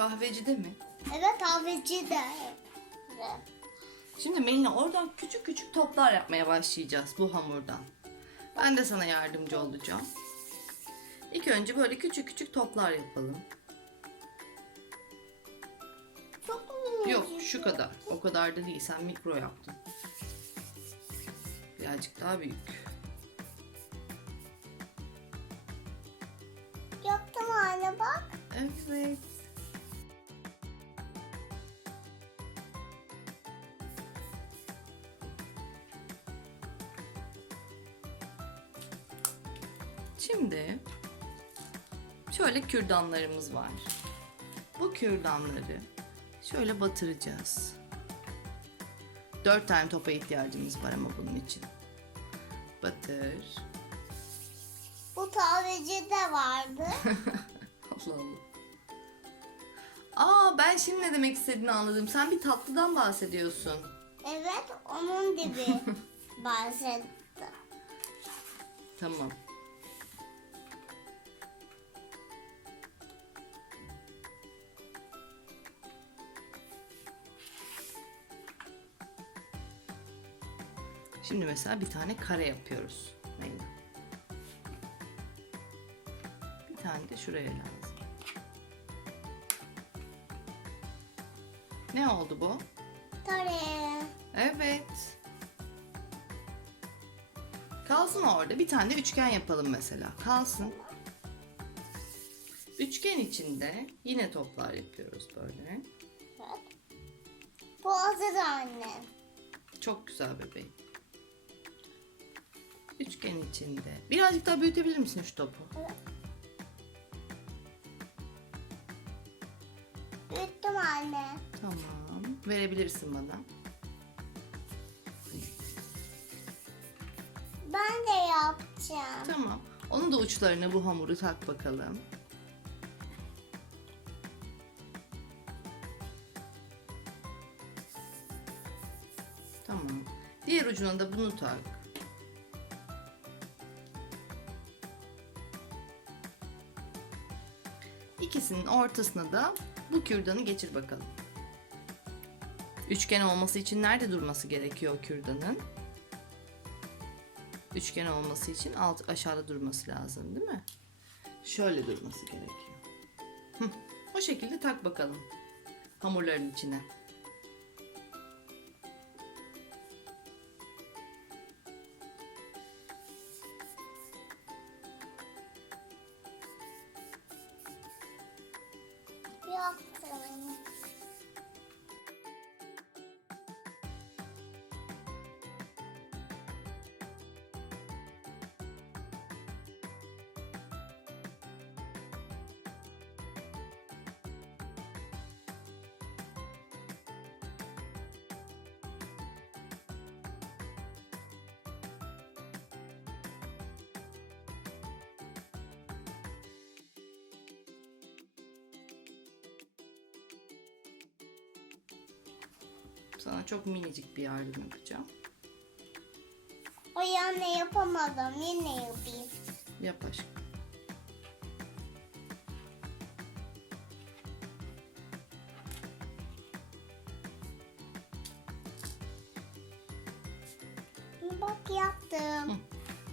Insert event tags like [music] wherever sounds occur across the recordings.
Kahvecide mi? Evet kahveci de. Şimdi Melina oradan küçük küçük toplar yapmaya başlayacağız bu hamurdan. Ben de sana yardımcı olacağım. İlk önce böyle küçük küçük toplar yapalım. Çok mu Yok şu kadar. O kadar da değil. Sen mikro yaptın. Birazcık daha büyük. Yaptım anne bak. Evet. Şimdi şöyle kürdanlarımız var. Bu kürdanları şöyle batıracağız. Dört tane topa ihtiyacımız var ama bunun için. Batır. Bu kahveci de vardı. [laughs] Allah Allah. Aa ben şimdi ne demek istediğini anladım. Sen bir tatlıdan bahsediyorsun. evet onun gibi [laughs] bahsetti. Tamam. Şimdi mesela bir tane kare yapıyoruz. Leyla. Bir tane de şuraya lazım. Ne oldu bu? Tare. Evet. Kalsın orada. Bir tane de üçgen yapalım mesela. Kalsın. Üçgen içinde yine toplar yapıyoruz böyle. Evet. Bu hazır anne. Çok güzel bebeğim. Üçgen içinde. Birazcık daha büyütebilir misin şu topu? Büyüttüm anne. Tamam. Verebilirsin bana. Ben de yapacağım. Tamam. Onun da uçlarına bu hamuru tak bakalım. Tamam. Diğer ucuna da bunu tak. İkisinin ortasına da bu kürdanı geçir bakalım. Üçgen olması için nerede durması gerekiyor kürdanın? Üçgen olması için alt aşağıda durması lazım değil mi? Şöyle durması gerekiyor. Hı, o şekilde tak bakalım hamurların içine. Sana çok minicik bir yardım yapacağım. O anne yapamadım. Yine yapayım. Yap aşkım. Bak yaptım. Hı.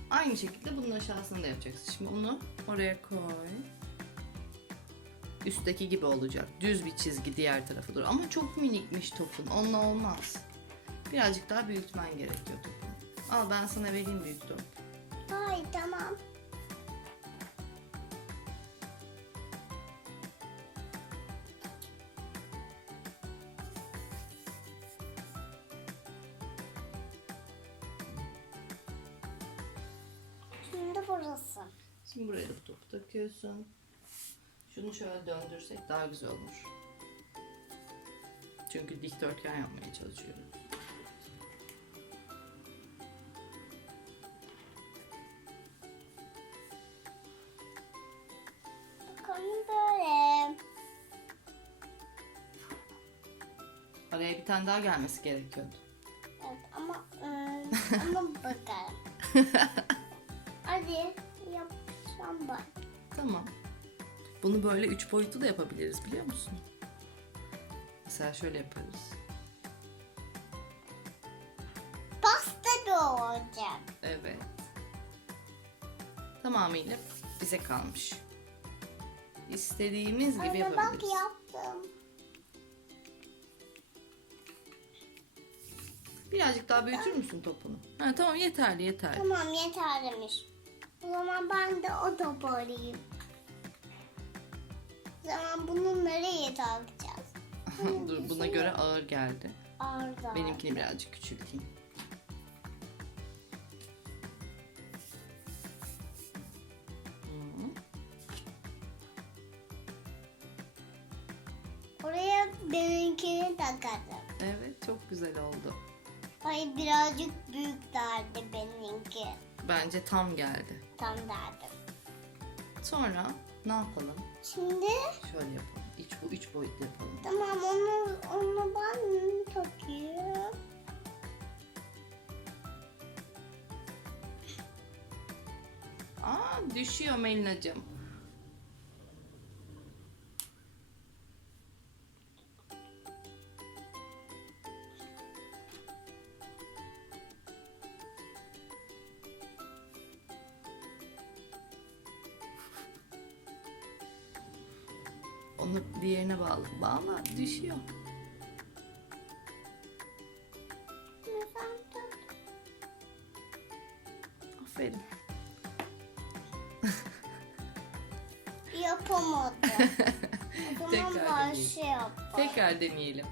Aynı şekilde bunun aşağısını da yapacaksın. Şimdi onu oraya koy. Üstteki gibi olacak. Düz bir çizgi diğer tarafa doğru. Ama çok minikmiş topun. Onunla olmaz. Birazcık daha büyütmen gerekiyor topunu. Al ben sana vereyim büyük top. Ay tamam. Şimdi burası. Şimdi buraya topu takıyorsun. Şunu şöyle döndürsek daha güzel olur. Çünkü dikdörtgen yapmaya çalışıyoruz. Bakalım böyle. Araya bir tane daha gelmesi gerekiyordu. Evet ama ıı, ama [laughs] bakalım. [laughs] Hadi yapacağım ben. Tamam. Bunu böyle üç boyutlu da yapabiliriz biliyor musun? Mesela şöyle yaparız. Pasta da olacak. Evet. Tamamıyla bize kalmış. İstediğimiz gibi Anne bak yapabiliriz. yaptım. Birazcık daha büyütür müsün topunu? Ha, tamam yeterli yeterli. Tamam yeterlimiş. O zaman ben de o topu alayım. O zaman bunu nereye takacağız? [laughs] Dur buna göre ağır geldi. Arda. Benimkini birazcık küçülteyim. Oraya benimkini takarım. Evet çok güzel oldu. Ay birazcık büyük derdi benimki. Bence tam geldi. Tam derdim. Sonra ne yapalım? Şimdi Şöyle yapalım. İç bu üç boyutlu yapalım. tamam onu onu ben takayım. Aa düşüyor Melina'cığım. Onu diğerine bağla. Bağla düşüyor. Aferin. Yapamadım. [laughs] o zaman Tekrar deneyelim. yapalım. Tekrar deneyelim.